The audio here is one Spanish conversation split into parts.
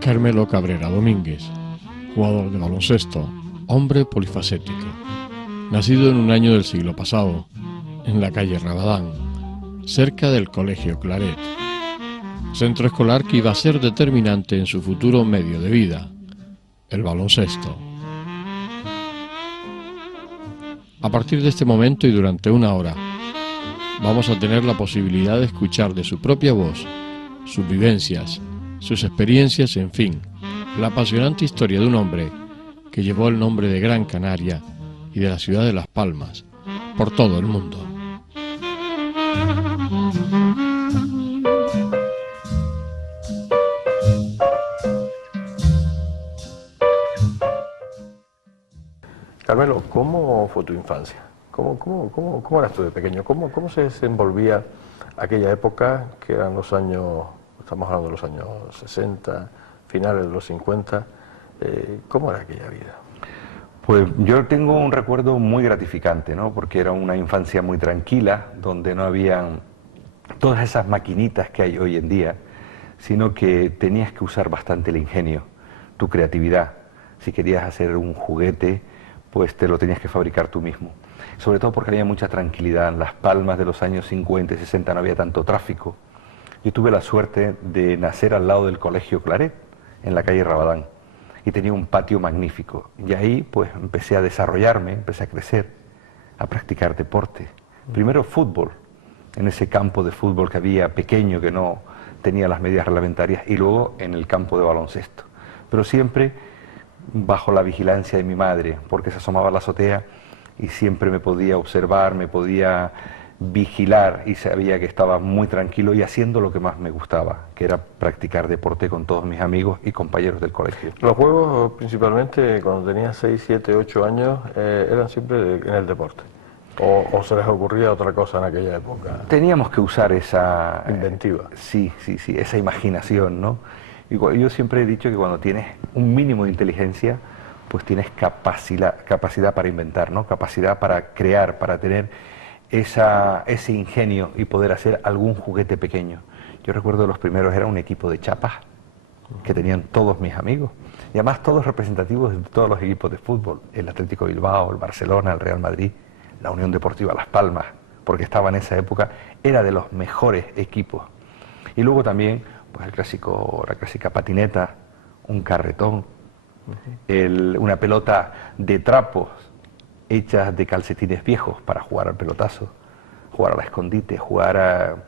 Carmelo Cabrera Domínguez, jugador de baloncesto, hombre polifacético, nacido en un año del siglo pasado, en la calle Rabadán, cerca del Colegio Claret, centro escolar que iba a ser determinante en su futuro medio de vida, el baloncesto. A partir de este momento y durante una hora, vamos a tener la posibilidad de escuchar de su propia voz sus vivencias, sus experiencias, en fin, la apasionante historia de un hombre que llevó el nombre de Gran Canaria y de la ciudad de Las Palmas por todo el mundo. Carmelo, ¿cómo fue tu infancia? ¿Cómo eras tú de pequeño? ¿Cómo se desenvolvía aquella época, que eran los años, estamos hablando de los años 60, finales de los 50, ¿cómo era aquella vida? Pues yo tengo un recuerdo muy gratificante, ¿no? Porque era una infancia muy tranquila, donde no habían todas esas maquinitas que hay hoy en día, sino que tenías que usar bastante el ingenio, tu creatividad. Si querías hacer un juguete, pues te lo tenías que fabricar tú mismo. Sobre todo porque había mucha tranquilidad. En Las Palmas de los años 50 y 60 no había tanto tráfico. Yo tuve la suerte de nacer al lado del Colegio Claret, en la calle Rabadán, y tenía un patio magnífico. Y ahí pues empecé a desarrollarme, empecé a crecer, a practicar deporte. Primero fútbol, en ese campo de fútbol que había pequeño, que no tenía las medidas reglamentarias, y luego en el campo de baloncesto. Pero siempre bajo la vigilancia de mi madre, porque se asomaba a la azotea y siempre me podía observar, me podía vigilar, y sabía que estaba muy tranquilo y haciendo lo que más me gustaba, que era practicar deporte con todos mis amigos y compañeros del colegio. Los juegos, principalmente cuando tenías 6, 7, 8 años, eran siempre en el deporte. ¿O se les ocurría otra cosa en aquella época? Teníamos que usar esa... inventiva. Sí, esa imaginación, ¿no? Y yo siempre he dicho que cuando tienes un mínimo de inteligencia, pues tienes capacidad para inventar, ¿no? Capacidad para crear, para tener ese ingenio y poder hacer algún juguete pequeño. Yo recuerdo los primeros, era un equipo de chapas que tenían todos mis amigos, y además todos representativos de todos los equipos de fútbol, el Atlético Bilbao, el Barcelona, el Real Madrid, la Unión Deportiva Las Palmas, porque estaba en esa época, era de los mejores equipos. Y luego también pues la clásica patineta, un carretón, una pelota de trapos hechas de calcetines viejos para jugar al pelotazo, jugar al escondite, jugar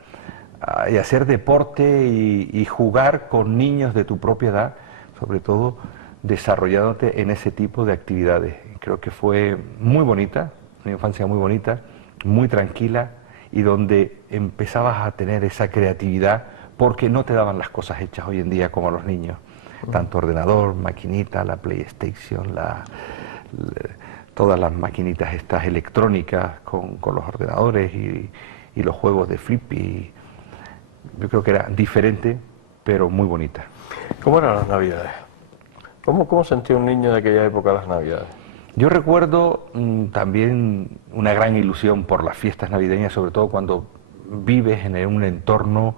y hacer deporte y jugar con niños de tu propia edad, sobre todo desarrollándote en ese tipo de actividades. Creo que fue muy bonita, una infancia muy bonita, muy tranquila, y donde empezabas a tener esa creatividad, porque no te daban las cosas hechas hoy en día como a los niños. Tanto ordenador, maquinita, la PlayStation, todas las maquinitas estas electrónicas con los ordenadores y los juegos de Flippy. Yo creo que era diferente, pero muy bonita. ¿Cómo eran las Navidades? ¿Cómo sentía un niño de aquella época las Navidades? Yo recuerdo también una gran ilusión por las fiestas navideñas, sobre todo cuando vives en un entorno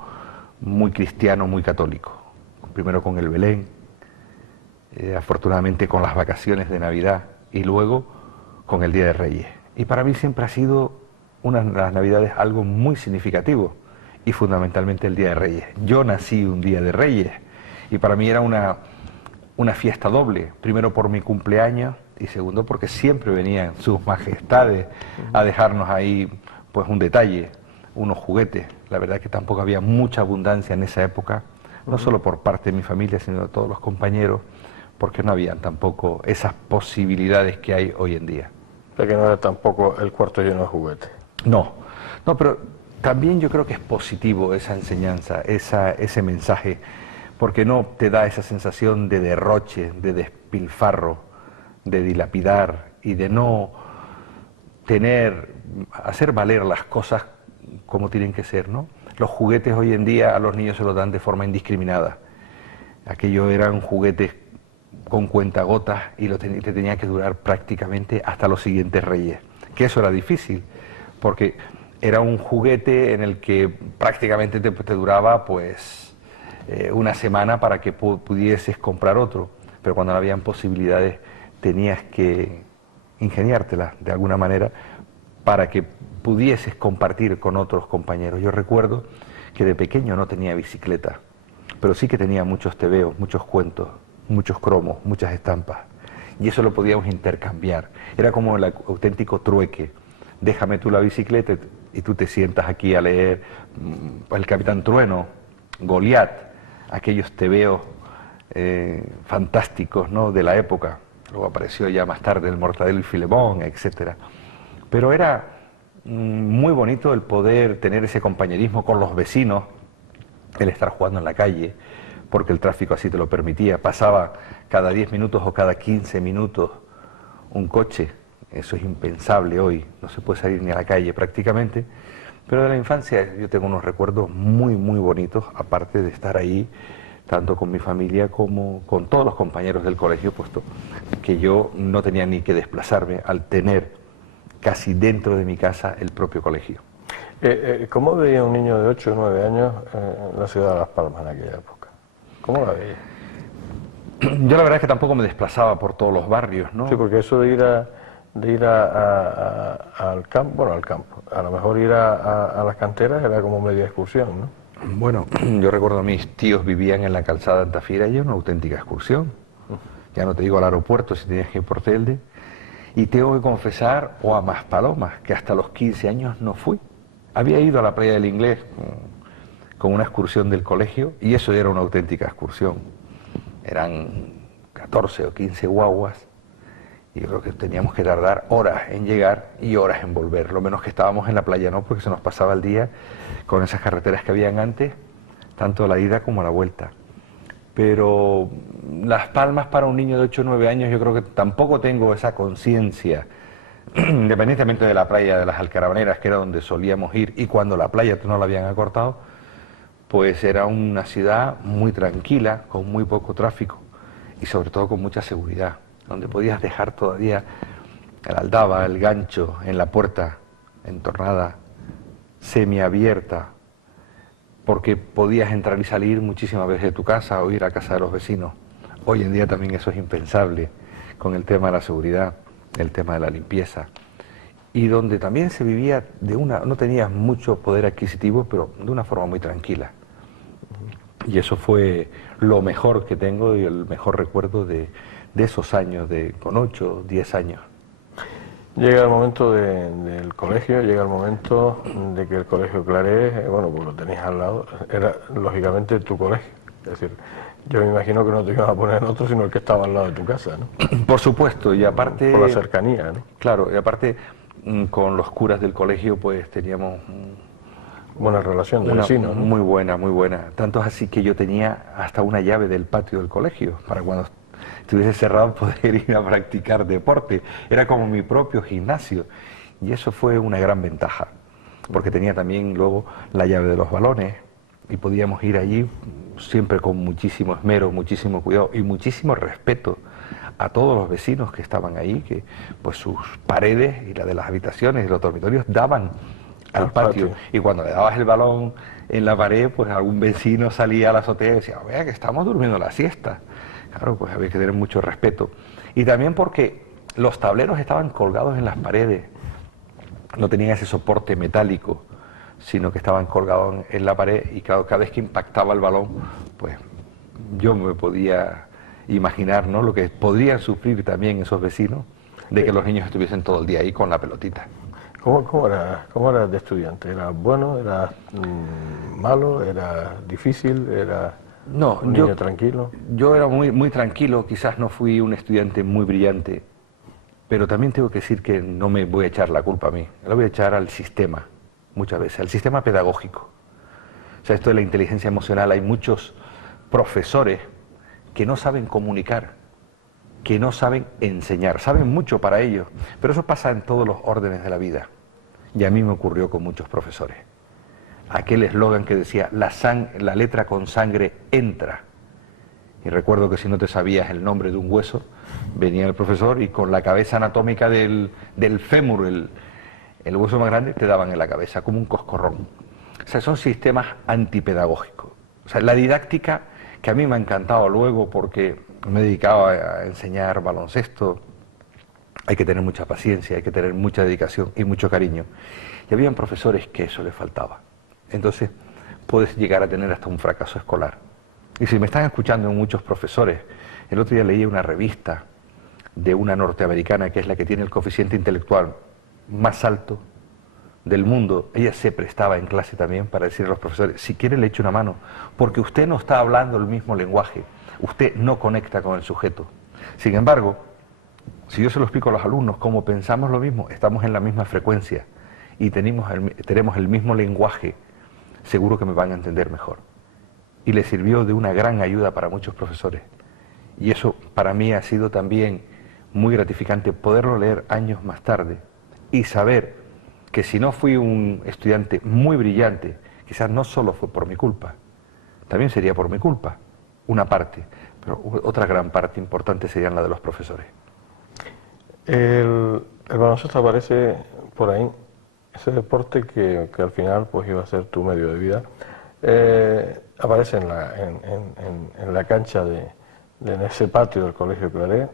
muy cristiano, muy católico. Primero con el Belén, afortunadamente con las vacaciones de Navidad, y luego con el Día de Reyes. Y para mí siempre ha sido las Navidades algo muy significativo, y fundamentalmente el Día de Reyes. Yo nací un Día de Reyes, y para mí era una fiesta doble, primero por mi cumpleaños, y segundo porque siempre venían sus majestades a dejarnos ahí pues un detalle, unos juguetes. La verdad que tampoco había mucha abundancia en esa época, no solo por parte de mi familia, sino de todos los compañeros, porque no habían tampoco esas posibilidades que hay hoy en día. O sea que no era tampoco el cuarto lleno de juguetes. No, pero también yo creo que es positivo esa enseñanza, ese mensaje, porque no te da esa sensación de derroche, de despilfarro, de dilapidar y de no hacer valer las cosas como tienen que ser, ¿no? Los juguetes hoy en día a los niños se los dan de forma indiscriminada. Aquellos eran juguetes con cuentagotas y te tenía que durar prácticamente hasta los siguientes reyes. Que eso era difícil, porque era un juguete en el que prácticamente te duraba pues una semana para que pudieses comprar otro, pero cuando no habían posibilidades tenías que ingeniártelas de alguna manera para que pudieses compartir con otros compañeros. Yo recuerdo que de pequeño no tenía bicicleta, pero sí que tenía muchos tebeos, muchos cuentos, muchos cromos, muchas estampas, y eso lo podíamos intercambiar. Era como el auténtico trueque. Déjame tú la bicicleta y tú te sientas aquí a leer El Capitán Trueno, Goliat, aquellos tebeos fantásticos, ¿no?, de la época. Luego apareció ya más tarde el Mortadelo y Filemón, etcétera. Pero era muy bonito el poder tener ese compañerismo con los vecinos, el estar jugando en la calle, porque el tráfico así te lo permitía. Pasaba cada 10 minutos o cada 15 minutos un coche. Eso es impensable hoy, no se puede salir ni a la calle prácticamente. Pero de la infancia yo tengo unos recuerdos muy, muy bonitos, aparte de estar ahí, tanto con mi familia como con todos los compañeros del colegio, puesto que yo no tenía ni que desplazarme al tener casi dentro de mi casa el propio colegio. ¿Cómo veía un niño de 8 o 9 años en la ciudad de Las Palmas en aquella época? ¿Cómo la veía? Yo la verdad es que tampoco me desplazaba por todos los barrios, ¿no? Sí, porque eso de ir al campo, bueno, al campo, a lo mejor ir a las canteras era como media excursión, ¿no? Bueno, yo recuerdo a mis tíos vivían en la calzada de Antafira y era una auténtica excursión. Ya no te digo al aeropuerto si tenías que ir por Telde. Y tengo que confesar, o a Maspalomas, que hasta los 15 años no fui. Había ido a la playa del Inglés con una excursión del colegio y eso era una auténtica excursión. Eran 14 o 15 guaguas y yo creo que teníamos que tardar horas en llegar y horas en volver. Lo menos que estábamos en la playa, ¿no? Porque se nos pasaba el día con esas carreteras que habían antes, tanto la ida como la vuelta. Pero Las Palmas para un niño de 8 o 9 años yo creo que tampoco tengo esa conciencia, independientemente de la playa de las Alcarabaneras, que era donde solíamos ir, y cuando la playa no la habían acortado, pues era una ciudad muy tranquila, con muy poco tráfico y sobre todo con mucha seguridad, donde podías dejar todavía el aldaba, el gancho en la puerta entornada, semiabierta, porque podías entrar y salir muchísimas veces de tu casa o ir a casa de los vecinos. Hoy en día también eso es impensable con el tema de la seguridad, el tema de la limpieza, y donde también se vivía no tenías mucho poder adquisitivo, pero de una forma muy tranquila. Y eso fue lo mejor que tengo y el mejor recuerdo de esos años, con 8 o 10 años. Llega el momento del colegio, llega el momento de que el colegio Clarés, bueno, pues lo tenías al lado, era lógicamente tu colegio. Es decir, yo me imagino que no te iban a poner en otro, sino el que estaba al lado de tu casa, ¿no? Por supuesto, y aparte... Por la cercanía, ¿no? Claro, y aparte con los curas del colegio pues teníamos... Buena relación de vecinos, ¿no? Muy buena, muy buena. Tanto es así que yo tenía hasta una llave del patio del colegio, para cuando estuviese cerrado poder ir a practicar deporte. Era como mi propio gimnasio. Y eso fue una gran ventaja, porque tenía también luego la llave de los balones y podíamos ir allí siempre con muchísimo esmero, muchísimo cuidado y muchísimo respeto a todos los vecinos que estaban ahí, que pues sus paredes y la de las habitaciones y los dormitorios daban al patio. Y cuando le dabas el balón en la pared, pues algún vecino salía a la azotea y decía, vea que estamos durmiendo la siesta. Claro, pues había que tener mucho respeto. Y también porque los tableros estaban colgados en las paredes, no tenían ese soporte metálico, sino que estaban colgados en la pared y cada vez que impactaba el balón, pues yo me podía imaginar, ¿no?, lo que podrían sufrir también esos vecinos de que los niños estuviesen todo el día ahí con la pelotita. ¿Cómo eras de estudiante? ¿Eras bueno? ¿Eras malo? ¿Eras difícil? ¿Eras No, un niño tranquilo? Yo era muy tranquilo, quizás no fui un estudiante muy brillante, pero también tengo que decir que no me voy a echar la culpa a mí, la voy a echar al sistema, muchas veces, al sistema pedagógico. O sea, esto de la inteligencia emocional, hay muchos profesores que no saben comunicar, que no saben enseñar, saben mucho para ellos, pero eso pasa en todos los órdenes de la vida. Y a mí me ocurrió con muchos profesores. Aquel eslogan que decía, la letra con sangre entra. Y recuerdo que si no te sabías el nombre de un hueso, venía el profesor y con la cabeza anatómica del fémur, el hueso más grande, te daban en la cabeza, como un coscorrón. O sea, son sistemas antipedagógicos. O sea, la didáctica, que a mí me ha encantado luego porque me dedicaba a enseñar baloncesto, hay que tener mucha paciencia, hay que tener mucha dedicación y mucho cariño. Y habían profesores que eso les faltaba. Entonces, puedes llegar a tener hasta un fracaso escolar. Y si me están escuchando muchos profesores, el otro día leí una revista de una norteamericana que es la que tiene el coeficiente intelectual más alto del mundo. Ella se prestaba en clase también para decir a los profesores, si quiere le echo una mano, porque usted no está hablando el mismo lenguaje, usted no conecta con el sujeto. Sin embargo, si yo se lo explico a los alumnos, como pensamos lo mismo, estamos en la misma frecuencia y tenemos el mismo lenguaje, seguro que me van a entender mejor. Y le sirvió de una gran ayuda para muchos profesores. Y eso para mí ha sido también muy gratificante, poderlo leer años más tarde y saber que si no fui un estudiante muy brillante, quizás no solo fue por mi culpa, también sería por mi culpa, una parte, pero otra gran parte importante sería la de los profesores. El baloncesto aparece por ahí, ese deporte que al final pues iba a ser tu medio de vida, aparece en la cancha en ese patio del Colegio Claret.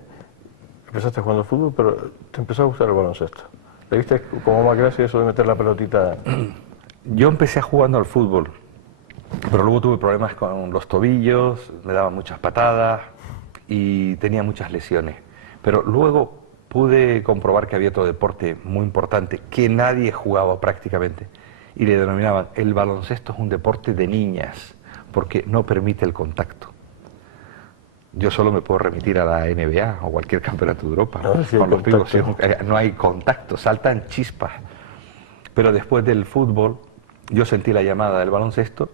Empezaste jugando fútbol, pero te empezó a gustar el baloncesto. ¿Le viste como más gracia eso de meter la pelotita? Yo empecé jugando al fútbol, pero luego tuve problemas con los tobillos, me daban muchas patadas y tenía muchas lesiones. Pero luego pude comprobar que había otro deporte muy importante que nadie jugaba prácticamente y le denominaban el baloncesto es un deporte de niñas porque no permite el contacto. Yo solo me puedo remitir a la NBA o cualquier campeonato de Europa. No, sí, con los pibos no hay contacto, saltan chispas. Pero después del fútbol yo sentí la llamada del baloncesto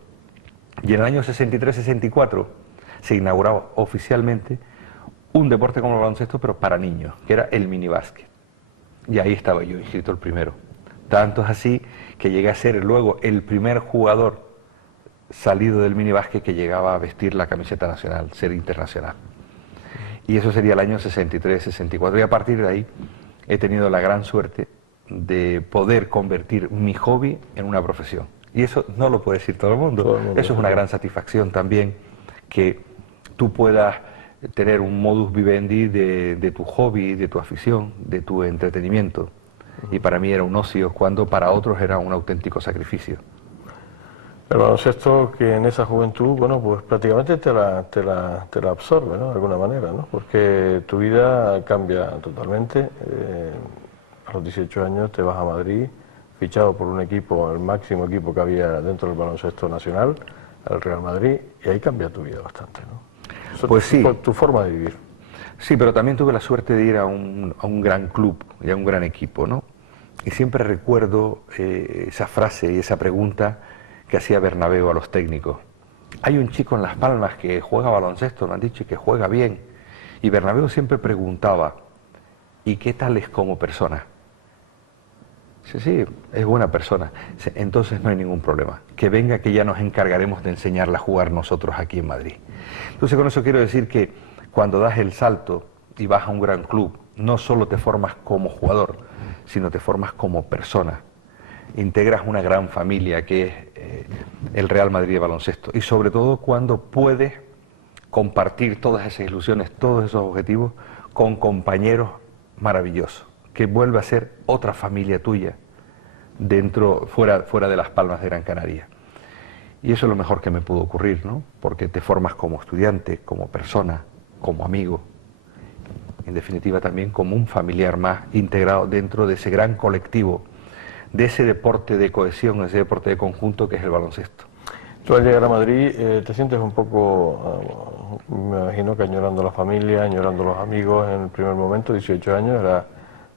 y en el año 63-64 se inauguraba oficialmente un deporte como el baloncesto, pero para niños, que era el minibásquet. Y ahí estaba yo inscrito el primero. Tanto es así que llegué a ser luego el primer jugador salido del minibásquet que llegaba a vestir la camiseta nacional, ser internacional. Y eso sería el año 63-64. Y a partir de ahí he tenido la gran suerte de poder convertir mi hobby en una profesión. Y eso no lo puede decir todo el mundo. Eso es una gran satisfacción también, que tú puedas tener un modus vivendi de tu hobby, de tu afición, de tu entretenimiento. Y para mí era un ocio, cuando para otros era un auténtico sacrificio. El baloncesto que en esa juventud, bueno, pues prácticamente te la absorbe, ¿no? De alguna manera, ¿no? Porque tu vida cambia totalmente. A los 18 años te vas a Madrid, fichado por un equipo, el máximo equipo que había dentro del baloncesto nacional, el Real Madrid, y ahí cambia tu vida bastante, ¿no? Pues sí. Tu forma de vivir. Sí, pero también tuve la suerte de ir a un gran club y a un gran equipo, ¿no? Y siempre recuerdo esa frase y esa pregunta que hacía Bernabéu a los técnicos. Hay un chico en Las Palmas que juega baloncesto, me han dicho, y que juega bien. Y Bernabéu siempre preguntaba, ¿y qué tal es como persona? Sí, es buena persona. Entonces no hay ningún problema. Que venga, que ya nos encargaremos de enseñarle a jugar nosotros aquí en Madrid. Entonces con eso quiero decir que cuando das el salto y vas a un gran club, no solo te formas como jugador, sino te formas como persona. Integras una gran familia que es el Real Madrid de baloncesto. Y sobre todo cuando puedes compartir todas esas ilusiones, todos esos objetivos con compañeros maravillosos, que vuelve a ser otra familia tuya fuera de Las Palmas de Gran Canaria. Y eso es lo mejor que me pudo ocurrir, ¿no? Porque te formas como estudiante, como persona, como amigo, en definitiva también como un familiar más integrado dentro de ese gran colectivo de ese deporte de cohesión, ese deporte de conjunto que es el baloncesto. Tú al llegar a Madrid te sientes un poco, me imagino que añorando la familia, añorando los amigos en el primer momento, 18 años, eras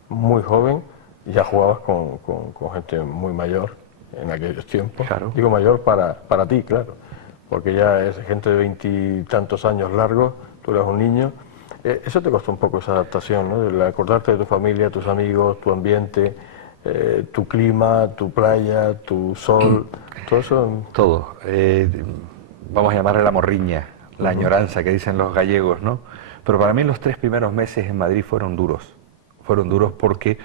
muy joven y ya jugabas con gente muy mayor en aquellos tiempos. Claro. Digo mayor para ti, claro, porque ya es gente de 20 y tantos años largos, tú eras un niño. Eso te costó un poco esa adaptación, ¿no? El acordarte de tu familia, tus amigos, tu ambiente, tu clima, tu playa, tu sol, todo eso. Todo. Vamos a llamarle la morriña, la añoranza que dicen los gallegos, ¿no? Pero para mí los 3 primeros meses en Madrid fueron duros. Fueron duros porque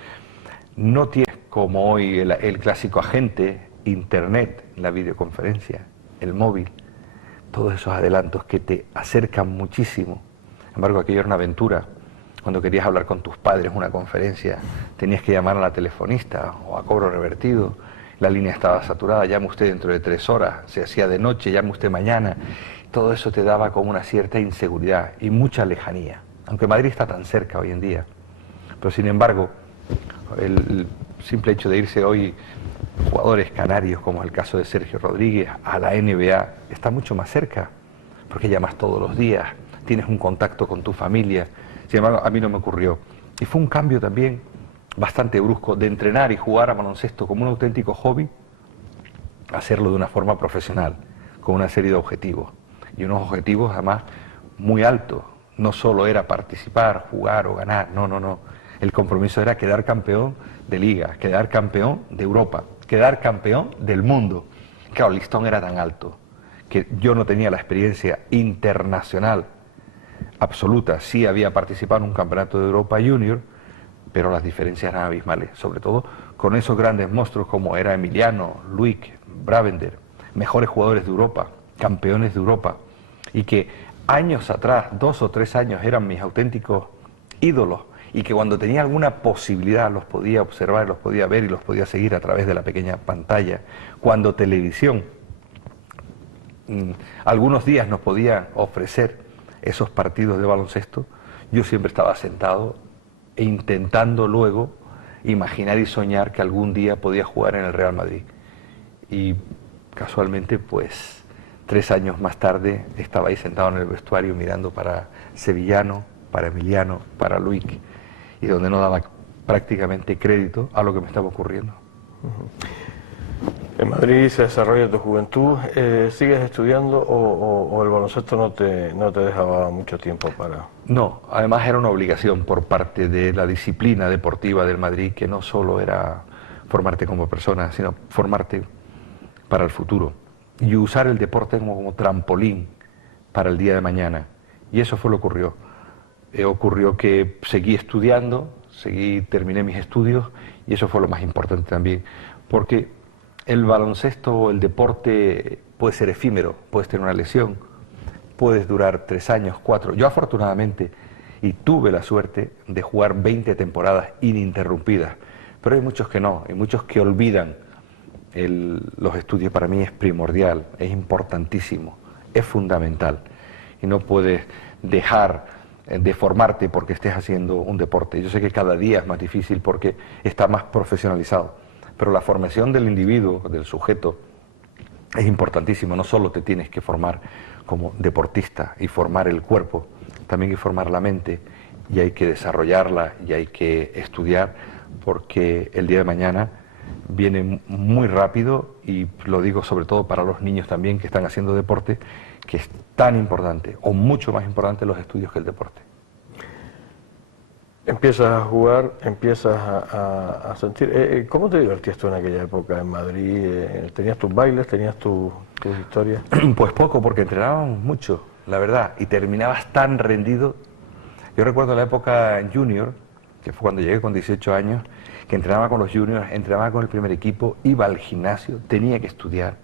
no tienes como hoy el clásico agente, internet, la videoconferencia, el móvil, todos esos adelantos que te acercan muchísimo. Sin embargo, aquello era una aventura. Cuando querías hablar con tus padres una conferencia, tenías que llamar a la telefonista o a cobro revertido. La línea estaba saturada, llame usted dentro de 3 horas, se hacía de noche, llame usted mañana. Todo eso te daba como una cierta inseguridad y mucha lejanía. Aunque Madrid está tan cerca hoy en día. Pero sin embargo, el simple hecho de irse hoy jugadores canarios, como el caso de Sergio Rodríguez, a la NBA, está mucho más cerca, porque llamas todos los días, tienes un contacto con tu familia. Sin embargo, a mí no me ocurrió. Y fue un cambio también bastante brusco de entrenar y jugar a baloncesto como un auténtico hobby, a hacerlo de una forma profesional, con una serie de objetivos. Y unos objetivos además muy altos. No solo era participar, jugar o ganar, no, no, no. El compromiso era quedar campeón de liga, quedar campeón de Europa, quedar campeón del mundo. Claro, el listón era tan alto que yo no tenía la experiencia internacional absoluta. Sí había participado en un campeonato de Europa Junior, pero las diferencias eran abismales, sobre todo con esos grandes monstruos como era Emiliano, Luik, Bravender, mejores jugadores de Europa, campeones de Europa, y que años atrás, 2 o 3 años, eran mis auténticos ídolos, y que cuando tenía alguna posibilidad los podía observar, los podía ver y los podía seguir a través de la pequeña pantalla. Cuando televisión, algunos días nos podía ofrecer esos partidos de baloncesto, yo siempre estaba sentado e intentando luego imaginar y soñar que algún día podía jugar en el Real Madrid. Y casualmente, pues 3 años más tarde estaba ahí sentado en el vestuario mirando para Sevillano, para Emiliano, para Luik, y donde no daba prácticamente crédito a lo que me estaba ocurriendo. En Madrid se desarrolla tu juventud. ¿Sigues estudiando o el baloncesto no te dejaba mucho tiempo para...? No, además era una obligación por parte de la disciplina deportiva del Madrid, que no solo era formarte como persona, sino formarte para el futuro y usar el deporte como trampolín para el día de mañana. Y eso fue lo que ocurrió. Ocurrió que seguí estudiando, terminé mis estudios, y eso fue lo más importante también, porque el baloncesto o el deporte puede ser efímero, puedes tener una lesión, puedes durar 3 años, 4. Yo afortunadamente, y tuve la suerte de jugar 20 temporadas ininterrumpidas, pero hay muchos que no, hay muchos que olvidan los estudios. Para mí es primordial, es importantísimo, es fundamental, y no puedes dejar de formarte porque estés haciendo un deporte. Yo sé que cada día es más difícil porque está más profesionalizado, pero la formación del individuo, del sujeto, es importantísimo. No solo te tienes que formar como deportista y formar el cuerpo, también hay que formar la mente, y hay que desarrollarla y hay que estudiar, porque el día de mañana viene muy rápido, y lo digo sobre todo para los niños también que están haciendo deporte, que es tan importante o mucho más importante los estudios que el deporte. Empiezas a jugar, empiezas a sentir... ¿Cómo te divertías tú en aquella época en Madrid? ¿Tenías tus bailes, tenías tus historias? Pues poco, porque entrenábamos mucho, la verdad, y terminabas tan rendido. Yo recuerdo la época en junior, que fue cuando llegué con 18 años, que entrenaba con los juniors, entrenaba con el primer equipo, iba al gimnasio, tenía que estudiar.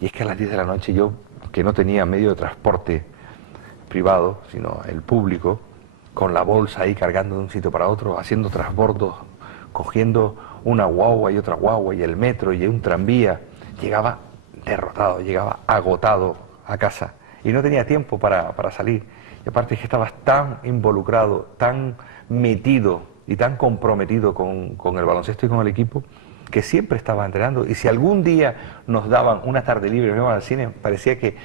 Y es que a las 10 de la noche yo, que no tenía medio de transporte privado, sino el público, con la bolsa ahí cargando de un sitio para otro, haciendo transbordos, cogiendo una guagua y otra guagua y el metro y un tranvía, llegaba derrotado, llegaba agotado a casa y no tenía tiempo para salir. Y aparte es que estabas tan involucrado, tan metido y tan comprometido con el baloncesto y con el equipo, que siempre estaba entrenando, y si algún día nos daban una tarde libre y nos íbamos al cine, parecía que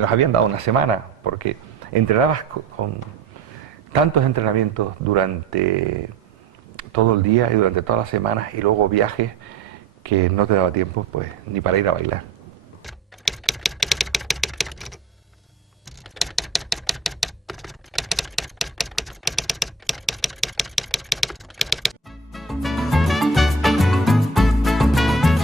nos habían dado una semana, porque entrenabas con tantos entrenamientos durante todo el día y durante todas las semanas, y luego viajes, que no te daba tiempo pues ni para ir a bailar.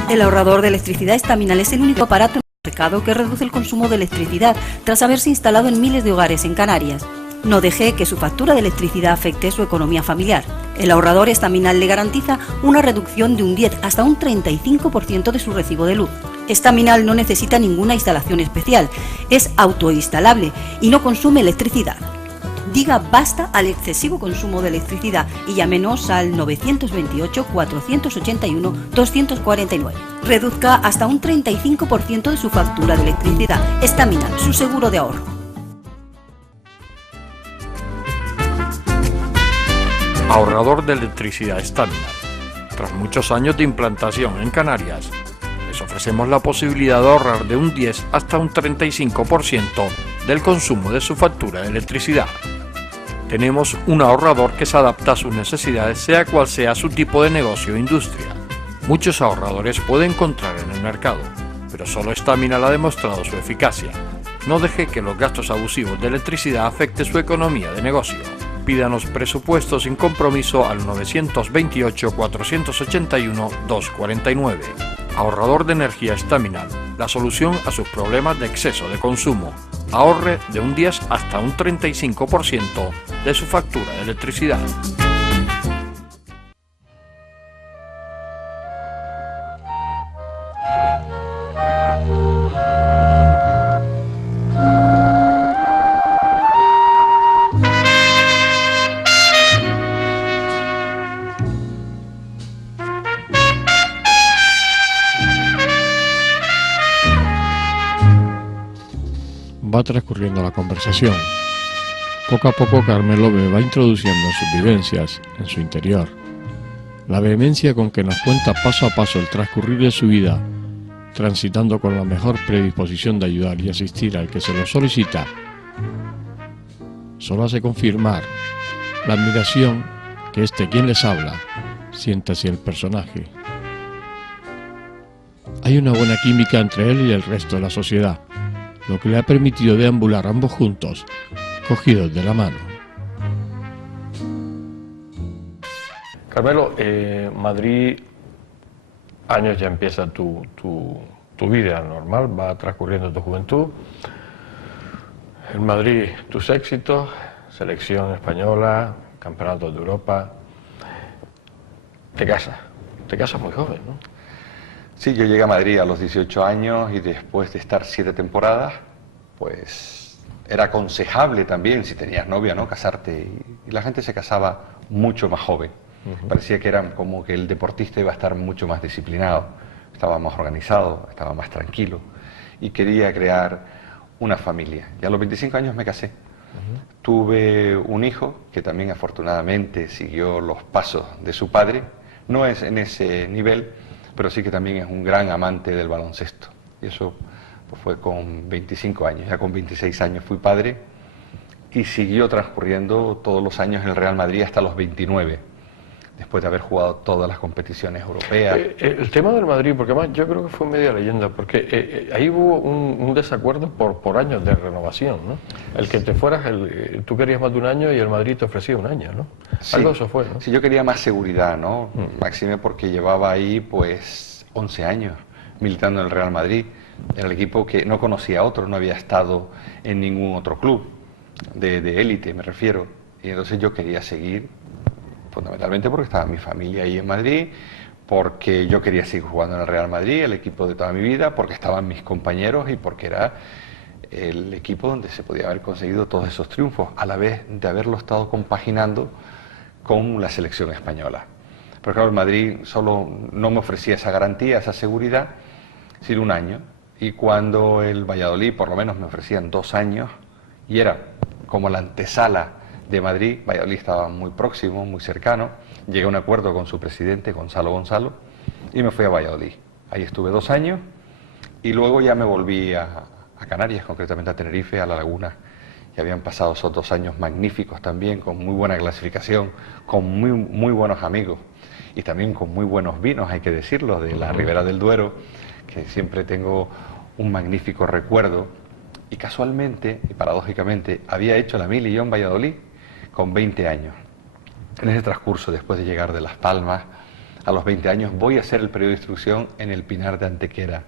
El ahorrador de electricidad Estaminal es el único aparato en el mercado que reduce el consumo de electricidad tras haberse instalado en miles de hogares en Canarias. No deje que su factura de electricidad afecte su economía familiar. El ahorrador Estaminal le garantiza una reducción de un 10 hasta un 35% de su recibo de luz. Estaminal no necesita ninguna instalación especial, es autoinstalable y no consume electricidad. Diga basta al excesivo consumo de electricidad y llámenos al 928-481-249. Reduzca hasta un 35% de su factura de electricidad. Estaminal, su seguro de ahorro. Ahorrador de electricidad Estaminal. Tras muchos años de implantación en Canarias, les ofrecemos la posibilidad de ahorrar de un 10 hasta un 35% del consumo de su factura de electricidad. Tenemos un ahorrador que se adapta a sus necesidades, sea cual sea su tipo de negocio o industria. Muchos ahorradores puede encontrar en el mercado, pero solo Estaminal ha demostrado su eficacia. No deje que los gastos abusivos de electricidad afecten su economía de negocio. Pídanos presupuestos sin compromiso al 928-481-249. Ahorrador de energía Estaminal, la solución a sus problemas de exceso de consumo. Ahorre de un 10 hasta un 35% de su factura de electricidad. Va transcurriendo la conversación. Poco a poco Carmelo me va introduciendo en sus vivencias, en su interior. La vehemencia con que nos cuenta paso a paso el transcurrir de su vida, transitando con la mejor predisposición de ayudar y asistir al que se lo solicita, solo hace confirmar la admiración que quien les habla siente hacia el personaje. Hay una buena química entre él y el resto de la sociedad, lo que le ha permitido deambular ambos juntos, cogidos de la mano. Carmelo, Madrid, años ya empieza tu vida normal, va transcurriendo tu juventud. En Madrid, tus éxitos, selección española, campeonatos de Europa. Te casas muy joven, ¿no? Sí, yo llegué a Madrid a los 18 años y después de estar 7 temporadas, pues era aconsejable también, si tenías novia, ¿no?, casarte. Y la gente se casaba mucho más joven. Parecía que era como que el deportista iba a estar mucho más disciplinado, estaba más organizado, estaba más tranquilo y quería crear una familia. Y a los 25 años me casé. Tuve un hijo que también afortunadamente siguió los pasos de su padre. No es en ese nivel, pero sí que también es un gran amante del baloncesto. Y eso pues, fue con 25 años. Ya con 26 años fui padre y siguió transcurriendo todos los años en el Real Madrid hasta los 29, después de haber jugado todas las competiciones europeas. El tema del Madrid, porque además yo creo que fue media leyenda, porque ahí hubo un desacuerdo por años de renovación, ¿no? El que te fueras, tú querías más de un año y el Madrid te ofrecía un año, ¿no? Sí, algo de eso fue, ¿no? Sí, yo quería más seguridad, ¿no? Máxime porque llevaba ahí pues 11 años militando en el Real Madrid. Era el equipo que no conocía a otro, no había estado en ningún otro club, de élite me refiero. Y entonces yo quería seguir, fundamentalmente porque estaba mi familia ahí en Madrid, porque yo quería seguir jugando en el Real Madrid, el equipo de toda mi vida, porque estaban mis compañeros y porque era el equipo donde se podía haber conseguido todos esos triunfos, a la vez de haberlo estado compaginando con la selección española. Pero claro, el Madrid solo no me ofrecía esa garantía, esa seguridad, sino un año. Y cuando el Valladolid por lo menos me ofrecían 2 años, y era como la antesala de Madrid, Valladolid estaba muy próximo, muy cercano, llegué a un acuerdo con su presidente, Gonzalo, y me fui a Valladolid. Ahí estuve 2 años y luego ya me volví a Canarias, concretamente a Tenerife, a La Laguna. Y habían pasado esos 2 años magníficos también, con muy buena clasificación, con muy buenos amigos y también con muy buenos vinos, hay que decirlo, de la Ribera del Duero, que siempre tengo un magnífico recuerdo. Y casualmente y paradójicamente había hecho la mili yo en Valladolid con 20 años. En ese transcurso, después de llegar de Las Palmas, a los 20 años voy a hacer el periodo de instrucción en el Pinar de Antequera,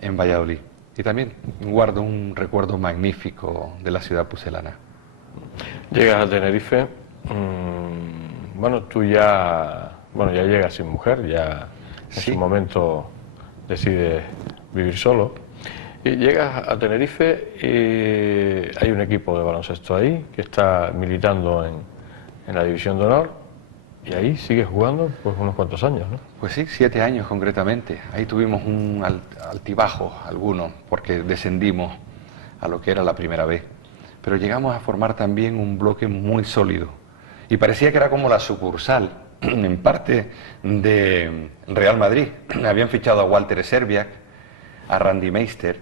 en Valladolid. Y también guardo un recuerdo magnífico de la ciudad pucelana. Llegas a Tenerife, bueno, tú ya llegas sin mujer, ya en Sí. su momento decides vivir solo. Y llegas a Tenerife y hay un equipo de baloncesto ahí que está militando en la División de Honor y ahí sigues jugando pues unos cuantos años, ¿no? Pues sí, 7 años concretamente. Ahí tuvimos un altibajo alguno, porque descendimos a lo que era la primera vez. Pero llegamos a formar también un bloque muy sólido. Y parecía que era como la sucursal, en parte, de Real Madrid. Habían fichado a Walter Serbiak, a Randy Meister,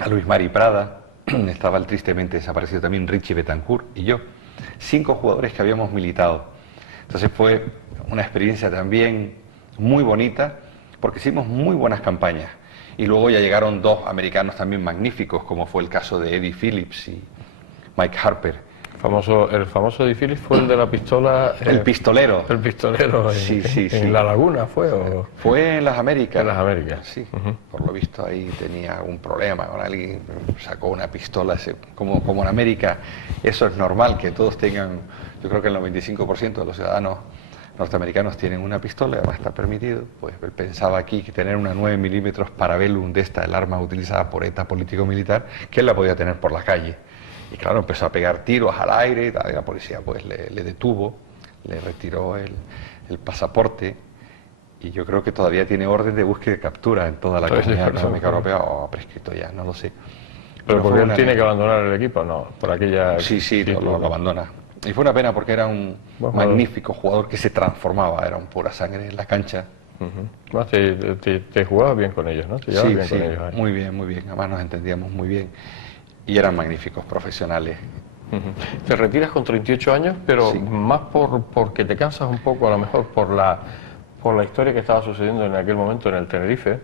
a Luis Mari Prada, estaba el tristemente desaparecido también Richie Betancourt y yo. 5 jugadores que habíamos militado. Entonces fue una experiencia también muy bonita, porque hicimos muy buenas campañas. Y luego ya llegaron 2 americanos también magníficos, como fue el caso de Eddie Phillips y Mike Harper. El famoso Eddie Phillips fue el de la pistola... El pistolero. El pistolero Sí, en sí. La Laguna fue, ¿o? Fue en las Américas. En las Américas. Sí, por lo visto ahí tenía algún problema con alguien, sacó una pistola, como en América, eso es normal que todos tengan, yo creo que el 95% de los ciudadanos norteamericanos tienen una pistola, además está permitido, pues él pensaba aquí que tener una 9 milímetros Parabellum de esta, el arma utilizada por ETA político-militar, que él la podía tener por la calle. Y claro, empezó a pegar tiros al aire y la policía pues le detuvo, le retiró el pasaporte y yo creo que todavía tiene orden de búsqueda y captura en toda la comunidad económica europea, o ha prescrito ya, no lo sé. Pero porque él tiene que que abandonar el equipo, no, por aquella... Sí, lo abandona. Y fue una pena porque era un magnífico jugador que se transformaba, era un pura sangre en la cancha. Más te jugabas bien con ellos, ¿no? Te llevabas bien con ellos. Muy bien. Además nos entendíamos muy bien. Y eran magníficos profesionales. Te retiras con 38 años, pero Sí. más porque te cansas un poco, a lo mejor por la historia que estaba sucediendo en aquel momento en el Tenerife,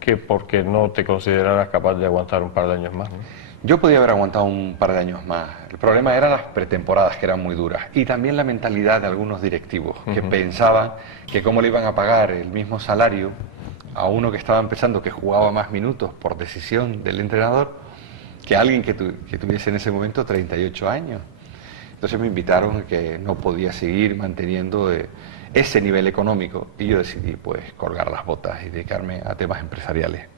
que porque no te consideraras capaz de aguantar un par de años más, ¿no? Yo podía haber aguantado un par de años más. El problema eran las pretemporadas, que eran muy duras. Y también la mentalidad de algunos directivos, que pensaban que cómo le iban a pagar el mismo salario a uno que estaba empezando, que jugaba más minutos por decisión del entrenador, que alguien que tuviese en ese momento 38 años. Entonces me invitaron a que no podía seguir manteniendo ese nivel económico y yo decidí pues colgar las botas y dedicarme a temas empresariales.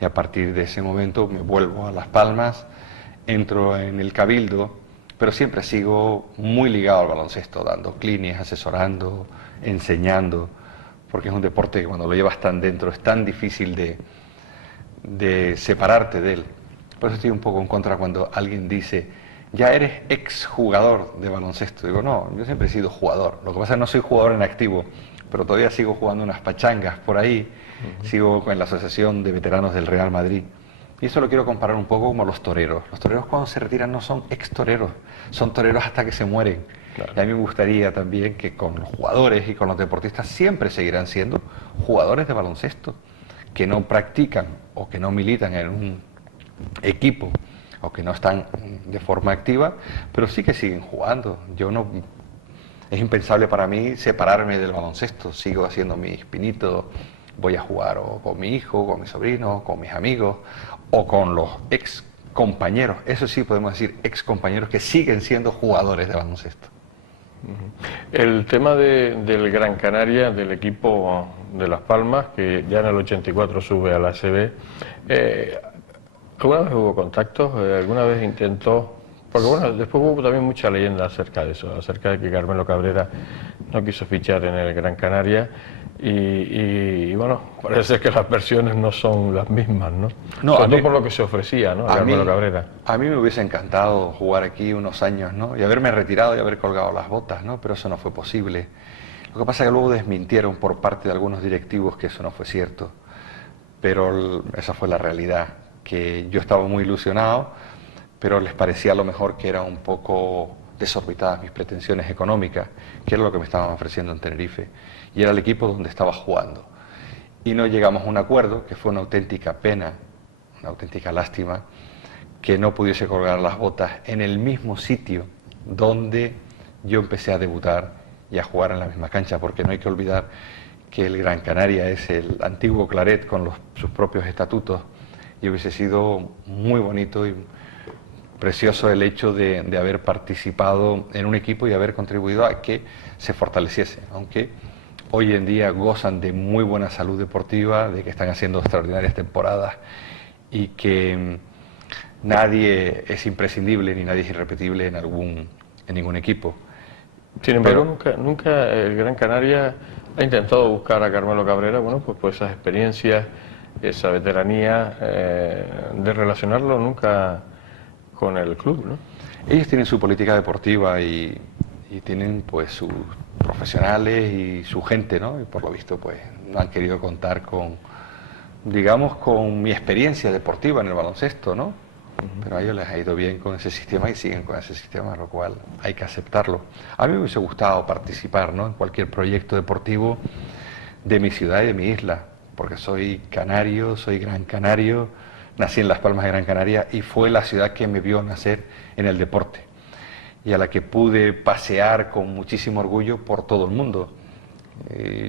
Y a partir de ese momento me vuelvo a Las Palmas, entro en el Cabildo, pero siempre sigo muy ligado al baloncesto, dando clinics, asesorando, enseñando, porque es un deporte que cuando lo llevas tan dentro es tan difícil de separarte de él. Por eso estoy un poco en contra cuando alguien dice, ya eres exjugador de baloncesto. Digo, no, yo siempre he sido jugador. Lo que pasa es que no soy jugador en activo, pero todavía sigo jugando unas pachangas por ahí, sigo con la Asociación de Veteranos del Real Madrid. Y eso lo quiero comparar un poco como los toreros. Los toreros cuando se retiran no son ex-toreros, son toreros hasta que se mueren. Claro. Y a mí me gustaría también que con los jugadores y con los deportistas siempre seguirán siendo jugadores de baloncesto, que no practican o que no militan en un equipo o que no están de forma activa, pero sí que siguen jugando. Es impensable para mí separarme del baloncesto, sigo haciendo mis pinitos, voy a jugar o con mi hijo, con mi sobrino, con mis amigos o con los ex compañeros, eso sí podemos decir ex compañeros que siguen siendo jugadores de baloncesto. El tema del Gran Canaria, del equipo de Las Palmas, que ya en el 84 sube a la ACB, ¿alguna vez hubo contactos? ¿Alguna vez intentó? Porque bueno, después hubo también mucha leyenda acerca de eso, acerca de que Carmelo Cabrera no quiso fichar en el Gran Canaria y bueno, parece ser que las versiones no son las mismas, ¿no? Sobre todo por lo que se ofrecía, ¿no? Carmelo Cabrera. A mí me hubiese encantado jugar aquí unos años, ¿no? Y haberme retirado y haber colgado las botas, ¿no? Pero eso no fue posible. Lo Lo que pasa es que luego desmintieron por parte de algunos directivos que eso no fue cierto, pero esa fue la realidad, que yo estaba muy ilusionado, pero les parecía a lo mejor que era un poco desorbitadas mis pretensiones económicas, que era lo que me estaban ofreciendo en Tenerife, y era el equipo donde estaba jugando. Y no llegamos a un acuerdo, que fue una auténtica pena, una auténtica lástima, que no pudiese colgar las botas en el mismo sitio donde yo empecé a debutar y a jugar en la misma cancha, porque no hay que olvidar que el Gran Canaria es el antiguo Claret con sus propios estatutos, y hubiese sido muy bonito y precioso el hecho de haber participado en un equipo y haber contribuido a que se fortaleciese, aunque hoy en día gozan de muy buena salud deportiva, de que están haciendo extraordinarias temporadas y que nadie es imprescindible ni nadie es irrepetible en ningún equipo. Sin embargo, nunca el Gran Canaria ha intentado buscar a Carmelo Cabrera, bueno, pues esas experiencias, esa veteranía, de relacionarlo nunca con el club, ¿no? Ellos tienen su política deportiva y tienen pues sus profesionales y su gente, ¿no? Y por lo visto pues no han querido contar con, digamos, con mi experiencia deportiva en el baloncesto, ¿no? Pero a ellos les ha ido bien con ese sistema y siguen con ese sistema, lo cual hay que aceptarlo. A mí me hubiese gustado participar, ¿no?, en cualquier proyecto deportivo de mi ciudad y de mi isla, porque soy canario, soy gran canario, nací en Las Palmas de Gran Canaria y fue la ciudad que me vio nacer en el deporte y a la que pude pasear con muchísimo orgullo por todo el mundo.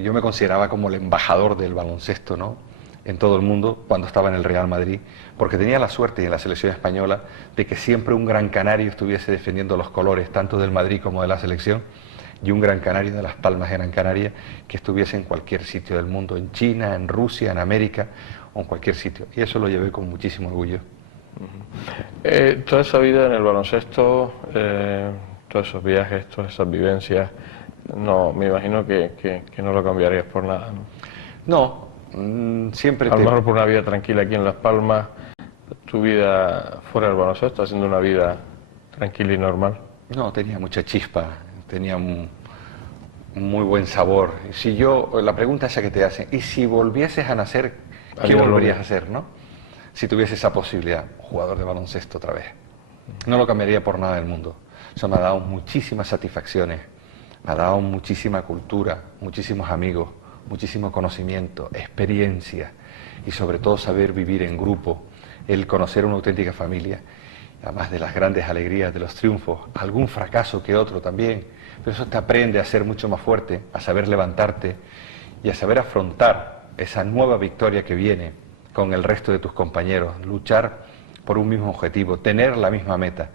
Yo me consideraba como el embajador del baloncesto, ¿no?, en todo el mundo cuando estaba en el Real Madrid, porque tenía la suerte en la selección española de que siempre un gran canario estuviese defendiendo los colores tanto del Madrid como de la selección, y un gran canario de Las Palmas de Gran Canaria que estuviese en cualquier sitio del mundo, en China, en Rusia, en América o en cualquier sitio, y eso lo llevé con muchísimo orgullo. Toda esa vida en el baloncesto, todos esos viajes, todas esas vivencias, no, me imagino que no lo cambiarías por nada, ¿no? No, siempre a lo mejor por una vida tranquila aquí en Las Palmas, tu vida fuera del baloncesto, haciendo una vida tranquila y normal. No, tenía mucha chispa, tenía un muy buen sabor. Si yo, la pregunta esa que te hacen, ¿y si volvieses a nacer, qué volverías a hacer, no? Si tuviese esa posibilidad, jugador de baloncesto otra vez. No lo cambiaría por nada del mundo. Eso me ha dado muchísimas satisfacciones, me ha dado muchísima cultura, muchísimos amigos, muchísimo conocimiento, experiencia y sobre todo saber vivir en grupo, el conocer una auténtica familia, además de las grandes alegrías, de los triunfos, algún fracaso que otro también, pero eso te aprende a ser mucho más fuerte, a saber levantarte y a saber afrontar esa nueva victoria que viene con el resto de tus compañeros, luchar por un mismo objetivo, tener la misma meta.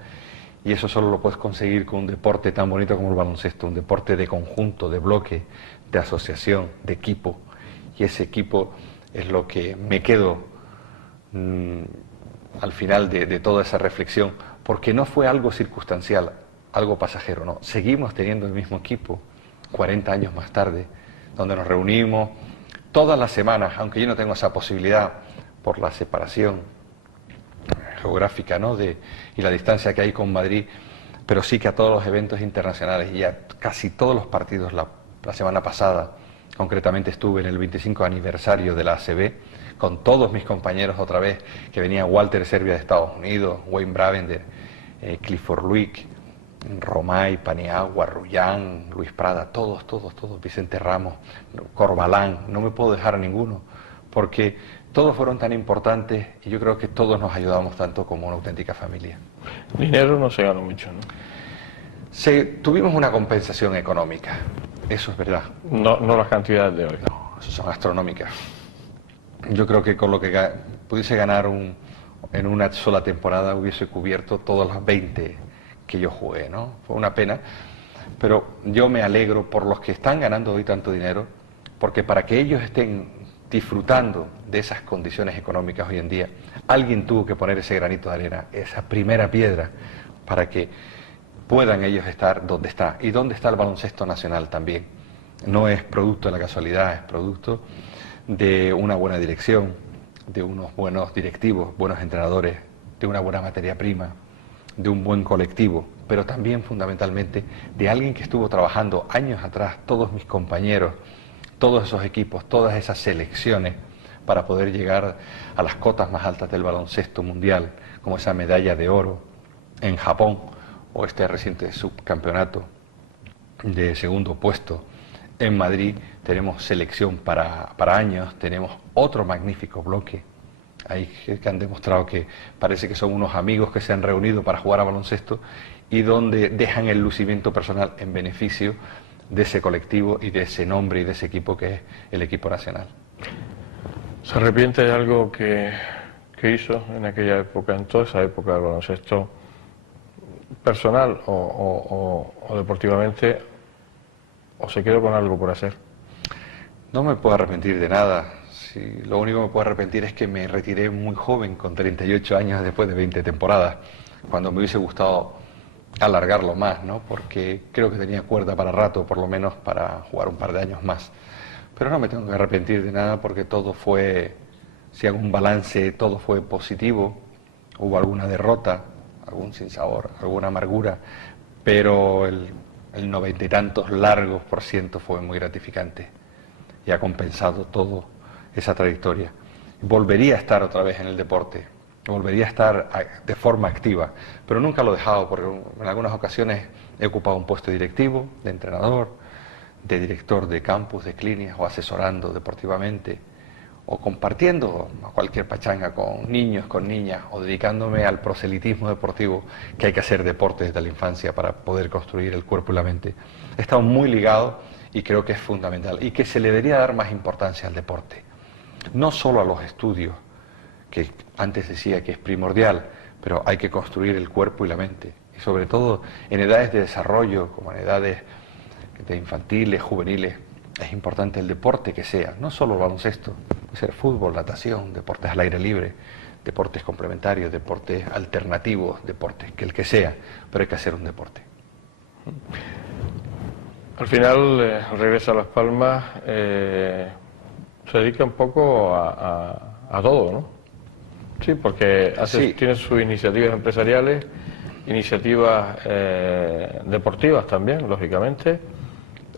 Y eso solo lo puedes conseguir con un deporte tan bonito como el baloncesto, un deporte de conjunto, de bloque, de asociación, de equipo. Y ese equipo es lo que me quedo al final de toda esa reflexión, porque no fue algo circunstancial, algo pasajero, no. Seguimos teniendo el mismo equipo 40 años más tarde, donde nos reunimos todas las semanas, aunque yo no tengo esa posibilidad por la separación geográfica, ¿no?, y la distancia que hay con Madrid, pero sí que a todos los eventos internacionales y a casi todos los partidos. La semana pasada, concretamente, estuve en el 25 aniversario de la ACB, con todos mis compañeros otra vez, que venía Walter Serbia de Estados Unidos, Wayne Bravender, Clifford Luick, Romay, Paniagua, Rullán, Luis Prada, todos, Vicente Ramos, Corbalán, no me puedo dejar a ninguno, porque todos fueron tan importantes y yo creo que todos nos ayudamos tanto como una auténtica familia. Dinero no se ganó mucho, ¿no? Tuvimos una compensación económica, eso es verdad. No las cantidades de hoy. No, eso son astronómicas. Yo creo que con lo que pudiese ganar en una sola temporada hubiese cubierto todas las 20 que yo jugué, ¿no? Fue una pena, pero yo me alegro por los que están ganando hoy tanto dinero, porque para que ellos estén disfrutando de esas condiciones económicas hoy en día, alguien tuvo que poner ese granito de arena, esa primera piedra, para que puedan ellos estar donde está. Y donde está el baloncesto nacional también. No es producto de la casualidad, es producto de una buena dirección, de unos buenos directivos, buenos entrenadores, de una buena materia prima, de un buen colectivo, pero también fundamentalmente de alguien que estuvo trabajando años atrás, todos mis compañeros, todos esos equipos, todas esas selecciones, para poder llegar a las cotas más altas del baloncesto mundial, como esa medalla de oro en Japón, o este reciente subcampeonato de segundo puesto en Madrid. Tenemos selección para años, tenemos otro magnífico bloque. Hay que han demostrado que parece que son unos amigos que se han reunido para jugar a baloncesto y donde dejan el lucimiento personal en beneficio de ese colectivo y de ese nombre y de ese equipo que es el equipo nacional. ¿Se arrepiente de algo que hizo en aquella época, en toda esa época del baloncesto, personal o deportivamente, o se quedó con algo por hacer? No me puedo arrepentir de nada. Sí, lo único que me puedo arrepentir es que me retiré muy joven, con 38 años después de 20 temporadas, cuando me hubiese gustado alargarlo más, ¿no? Porque creo que tenía cuerda para rato, por lo menos para jugar un par de años más. Pero no me tengo que arrepentir de nada porque todo fue, si hago un balance, todo fue positivo. Hubo alguna derrota, algún sinsabor, alguna amargura, pero el 90 y tantos largos % fue muy gratificante y ha compensado todo esa trayectoria. Volvería a estar otra vez en el deporte, volvería a estar de forma activa, pero nunca lo he dejado, porque en algunas ocasiones he ocupado un puesto directivo, de entrenador, de director de campus, de clínicas, o asesorando deportivamente, o compartiendo a cualquier pachanga con niños, con niñas, o dedicándome al proselitismo deportivo, que hay que hacer deporte desde la infancia para poder construir el cuerpo y la mente. He estado muy ligado y creo que es fundamental, y que se le debería dar más importancia al deporte. No solo a los estudios, que antes decía que es primordial, pero hay que construir el cuerpo y la mente. Y sobre todo en edades de desarrollo, como en edades de infantiles, juveniles, es importante el deporte que sea, no solo el baloncesto, puede ser fútbol, natación, deportes al aire libre, deportes complementarios, deportes alternativos, deportes, que el que sea, pero hay que hacer un deporte. Al final regresa a Las Palmas, se dedica un poco a todo, ¿no? Sí, porque tiene sus iniciativas empresariales, iniciativas deportivas también, lógicamente,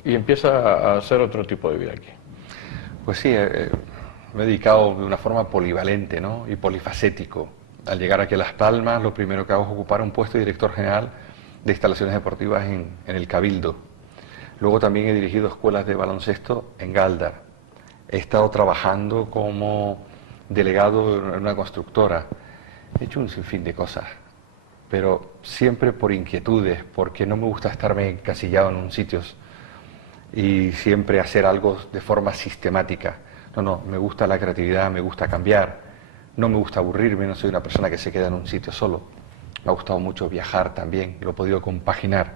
y empieza a hacer otro tipo de vida aquí. Pues sí, me he dedicado de una forma polivalente, ¿no? Y polifacético. Al llegar aquí a Las Palmas, lo primero que hago es ocupar un puesto de director general de instalaciones deportivas en el Cabildo. Luego también he dirigido escuelas de baloncesto en Gáldar. He estado trabajando como delegado en una constructora. He hecho un sinfín de cosas, pero siempre por inquietudes, porque no me gusta estarme encasillado en un sitio y siempre hacer algo de forma sistemática. No, me gusta la creatividad, me gusta cambiar, no me gusta aburrirme, no soy una persona que se queda en un sitio solo. Me ha gustado mucho viajar también, lo he podido compaginar.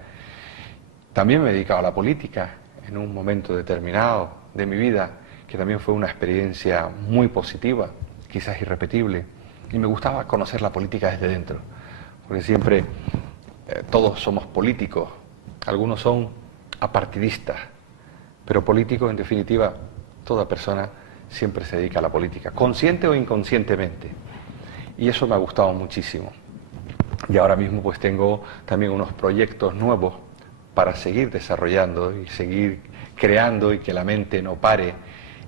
También me he dedicado a la política en un momento determinado de mi vida, que también fue una experiencia muy positiva, quizás irrepetible, y me gustaba conocer la política desde dentro, porque siempre todos somos políticos, algunos son apartidistas, pero políticos, en definitiva, toda persona siempre se dedica a la política, consciente o inconscientemente, y eso me ha gustado muchísimo. Y ahora mismo pues tengo también unos proyectos nuevos para seguir desarrollando y seguir creando y que la mente no pare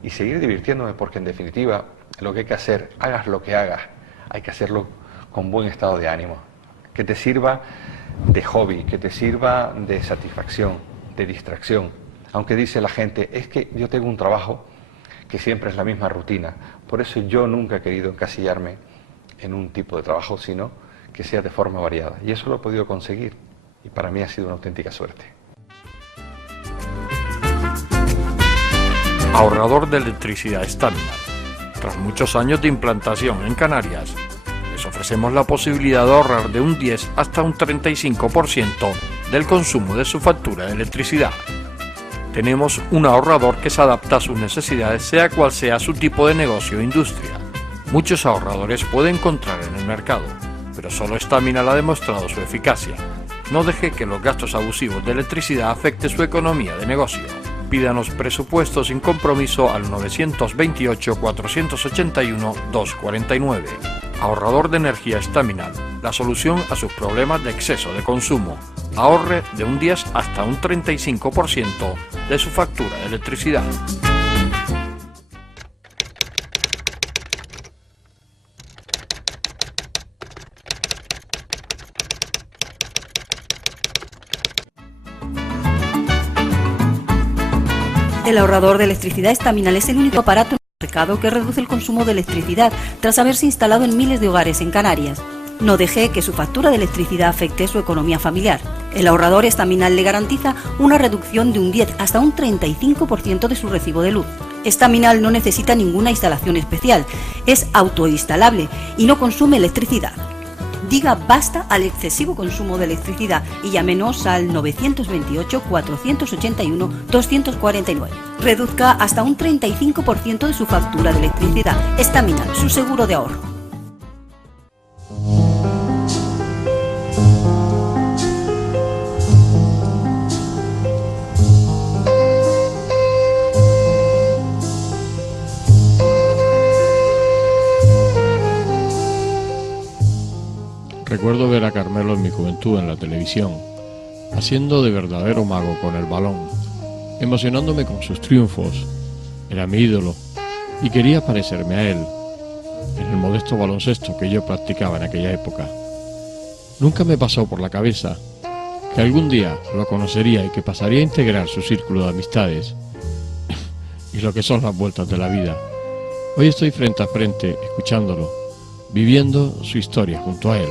y seguir divirtiéndome, porque en definitiva lo que hay que hacer, hagas lo que hagas, hay que hacerlo con buen estado de ánimo, que te sirva de hobby, que te sirva de satisfacción, de distracción. Aunque dice la gente, es que yo tengo un trabajo que siempre es la misma rutina, por eso yo nunca he querido encasillarme en un tipo de trabajo, sino que sea de forma variada, y eso lo he podido conseguir, y para mí ha sido una auténtica suerte. Ahorrador de electricidad Staminar. Tras muchos años de implantación en Canarias, les ofrecemos la posibilidad de ahorrar de un 10 hasta un 35% del consumo de su factura de electricidad. Tenemos un ahorrador que se adapta a sus necesidades, sea cual sea su tipo de negocio o industria. Muchos ahorradores puede encontrar en el mercado, pero solo Staminar ha demostrado su eficacia. No deje que los gastos abusivos de electricidad afecten su economía de negocio. Pídanos presupuesto sin compromiso al 928 481 249. Ahorrador de energía Staminar. la solución a sus problemas de exceso de consumo. Ahorre de un 10 hasta un 35% de su factura de electricidad. El ahorrador de electricidad Estaminal es el único aparato en el mercado que reduce el consumo de electricidad tras haberse instalado en miles de hogares en Canarias. No deje que su factura de electricidad afecte su economía familiar. El ahorrador Estaminal le garantiza una reducción de un 10 hasta un 35% de su recibo de luz. Estaminal no necesita ninguna instalación especial, es autoinstalable y no consume electricidad. Diga basta al excesivo consumo de electricidad y llámenos al 928 481 249. Reduzca hasta un 35% de su factura de electricidad. Estaminal, su seguro de ahorro. Recuerdo ver a Carmelo en mi juventud en la televisión, haciendo de verdadero mago con el balón, emocionándome con sus triunfos. Era mi ídolo y quería parecerme a él, en el modesto baloncesto que yo practicaba en aquella época. Nunca me pasó por la cabeza que algún día lo conocería y que pasaría a integrar su círculo de amistades y lo que son las vueltas de la vida. Hoy estoy frente a frente, escuchándolo, viviendo su historia junto a él.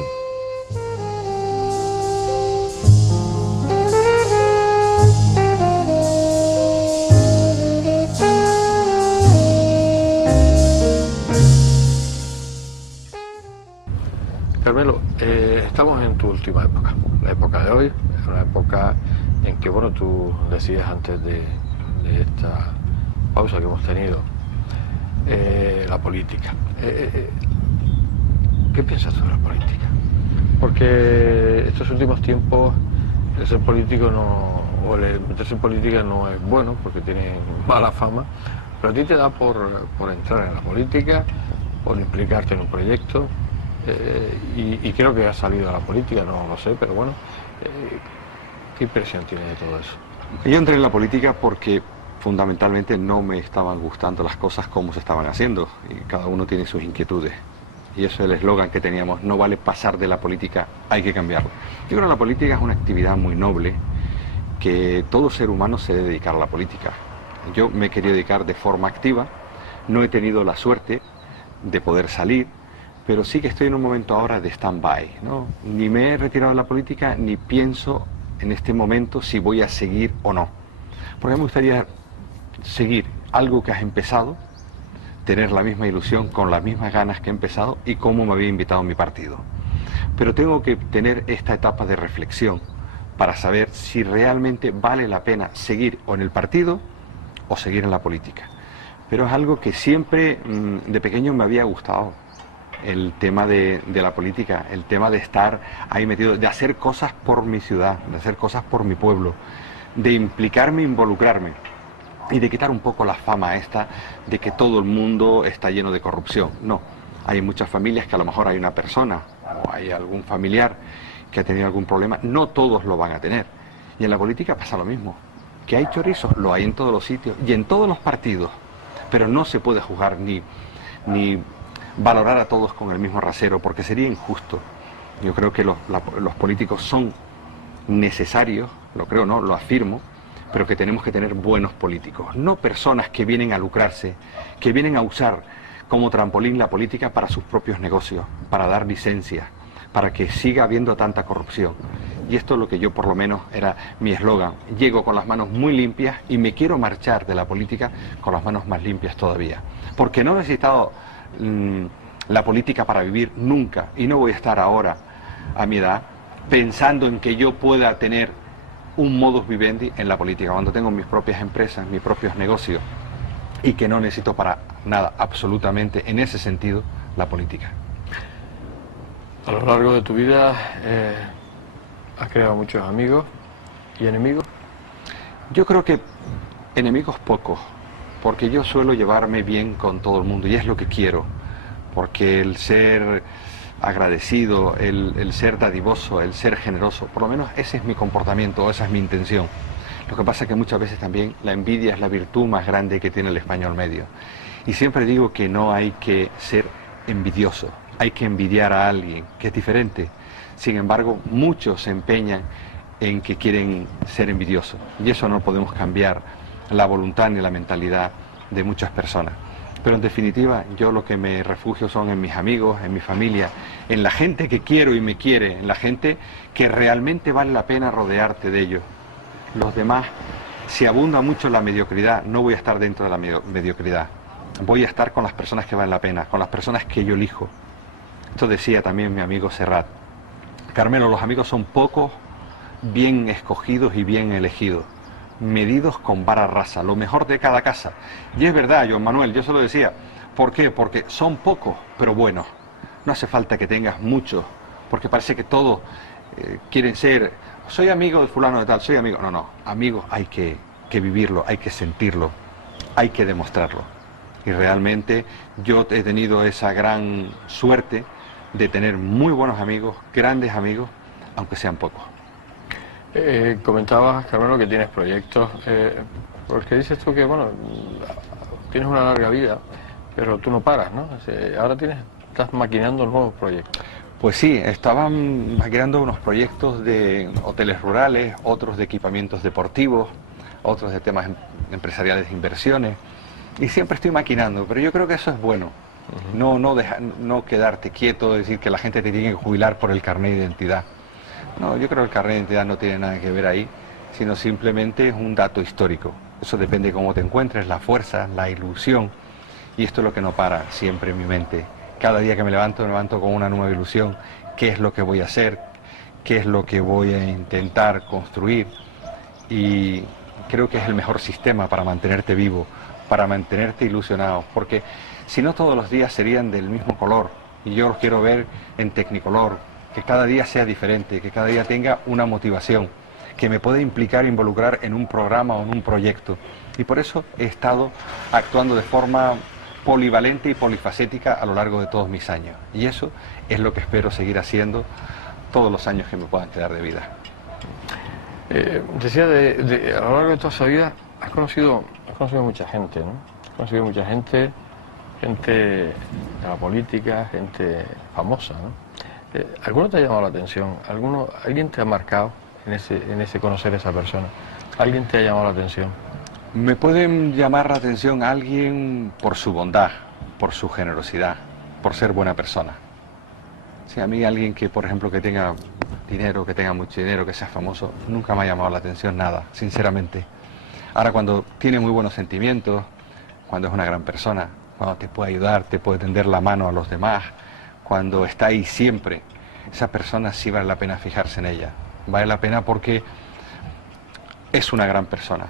Carmelo, estamos en tu última época, la época de hoy, es una época en que, bueno, tú decías antes de esta pausa que hemos tenido, la política. ¿Qué piensas tú de la política? Porque estos últimos tiempos el ser político o el meterse en política no es bueno porque tiene mala fama, pero a ti te da por entrar en la política, por implicarte en un proyecto. Y creo que has salido a la política, no lo sé, pero bueno, ¿qué impresión tienes de todo eso? Yo entré en la política porque fundamentalmente no me estaban gustando las cosas como se estaban haciendo y cada uno tiene sus inquietudes. Y eso es el eslogan que teníamos: no vale pasar de la política, hay que cambiarlo. Yo creo que la política es una actividad muy noble, que todo ser humano se debe dedicar a la política. Yo me he querido dedicar de forma activa, no he tenido la suerte de poder salir, pero sí que estoy en un momento ahora de stand-by, ¿no? Ni me he retirado de la política, ni pienso en este momento si voy a seguir o no. Porque me gustaría seguir algo que has empezado, tener la misma ilusión, con las mismas ganas que he empezado y como me había invitado mi partido. Pero tengo que tener esta etapa de reflexión para saber si realmente vale la pena seguir o en el partido o seguir en la política. Pero es algo que siempre de pequeño me había gustado. El tema de la política, el tema de estar ahí metido, de hacer cosas por mi ciudad, de hacer cosas por mi pueblo, de implicarme, involucrarme y de quitar un poco la fama esta de que todo el mundo está lleno de corrupción. No, hay muchas familias que a lo mejor hay una persona o hay algún familiar que ha tenido algún problema, no todos lo van a tener. Y en la política pasa lo mismo, que hay chorizos, lo hay en todos los sitios y en todos los partidos, pero no se puede juzgar ni valorar a todos con el mismo rasero, porque sería injusto. Yo creo que los políticos son necesarios, lo creo, no, lo afirmo, pero que tenemos que tener buenos políticos, no personas que vienen a lucrarse, que vienen a usar como trampolín la política para sus propios negocios, para dar licencias, para que siga habiendo tanta corrupción. Y esto es lo que yo, por lo menos, era mi eslogan: llego con las manos muy limpias y me quiero marchar de la política con las manos más limpias todavía, porque no he necesitado la política para vivir nunca, y no voy a estar ahora a mi edad pensando en que yo pueda tener un modus vivendi en la política, cuando tengo mis propias empresas, mis propios negocios, y que no necesito para nada, absolutamente, en ese sentido, la política. A lo largo de tu vida has creado muchos amigos y enemigos. Yo creo que enemigos pocos, porque yo suelo llevarme bien con todo el mundo y es lo que quiero, porque el ser agradecido, el ser dadivoso, el ser generoso. Por lo menos ese es mi comportamiento, esa es mi intención. Lo que pasa es que muchas veces también la envidia es la virtud más grande que tiene el español medio. Y siempre digo que no hay que ser envidioso, hay que envidiar a alguien que es diferente. Sin embargo, muchos se empeñan en que quieren ser envidiosos. Y eso no podemos cambiar la voluntad ni la mentalidad de muchas personas. Pero en definitiva, yo lo que me refugio son en mis amigos, en mi familia, en la gente que quiero y me quiere, en la gente que realmente vale la pena rodearte de ellos. Los demás, si abunda mucho la mediocridad, no voy a estar dentro de la mediocridad. Voy a estar con las personas que valen la pena, con las personas que yo elijo. Esto decía también mi amigo Serrat. Carmelo, los amigos son pocos, bien escogidos y bien elegidos, medidos con vara rasa, lo mejor de cada casa. Y es verdad, Joan Manuel, yo se lo decía. ¿Por qué? Porque son pocos, pero buenos. No hace falta que tengas muchos, porque parece que todos quieren ser, soy amigo de fulano de tal, soy amigo. No, amigos hay que vivirlo, hay que sentirlo, hay que demostrarlo. Y realmente yo he tenido esa gran suerte de tener muy buenos amigos, grandes amigos, aunque sean pocos. Comentabas, Carmelo, que tienes proyectos, porque dices tú que, bueno, tienes una larga vida, pero tú no paras, ¿no? Ahora estás maquinando nuevos proyectos. Pues sí, estaban maquinando unos proyectos de hoteles rurales, otros de equipamientos deportivos, otros de temas empresariales de inversiones, y siempre estoy maquinando, pero yo creo que eso es bueno. No quedarte quieto, decir que la gente te tiene que jubilar por el carnet de identidad. No, yo creo que el carnet de identidad no tiene nada que ver ahí, sino simplemente es un dato histórico. Eso depende de cómo te encuentres, la fuerza, la ilusión, y esto es lo que no para siempre en mi mente. Cada día que me levanto con una nueva ilusión. ¿Qué es lo que voy a hacer? ¿Qué es lo que voy a intentar construir? Y creo que es el mejor sistema para mantenerte vivo, para mantenerte ilusionado, porque si no todos los días serían del mismo color, y yo los quiero ver en tecnicolor, que cada día sea diferente, que cada día tenga una motivación, que me pueda involucrar en un programa o en un proyecto. Y por eso he estado actuando de forma polivalente y polifacética a lo largo de todos mis años. Y eso es lo que espero seguir haciendo todos los años que me puedan quedar de vida. Decía, a lo largo de toda esa vida has conocido mucha gente, ¿no? Has conocido mucha gente de la política, gente famosa, ¿no? ¿Alguno te ha llamado la atención? ¿Alguien te ha marcado en ese conocer a esa persona? ¿Alguien te ha llamado la atención? Me pueden llamar la atención a alguien por su bondad, por su generosidad, por ser buena persona. Sí, a mí alguien que, por ejemplo, que tenga dinero, que tenga mucho dinero, que sea famoso, nunca me ha llamado la atención nada, sinceramente. Ahora, cuando tiene muy buenos sentimientos, cuando es una gran persona, cuando te puede ayudar, te puede tender la mano a los demás, cuando está ahí siempre, esa persona sí vale la pena fijarse en ella. Vale la pena porque es una gran persona.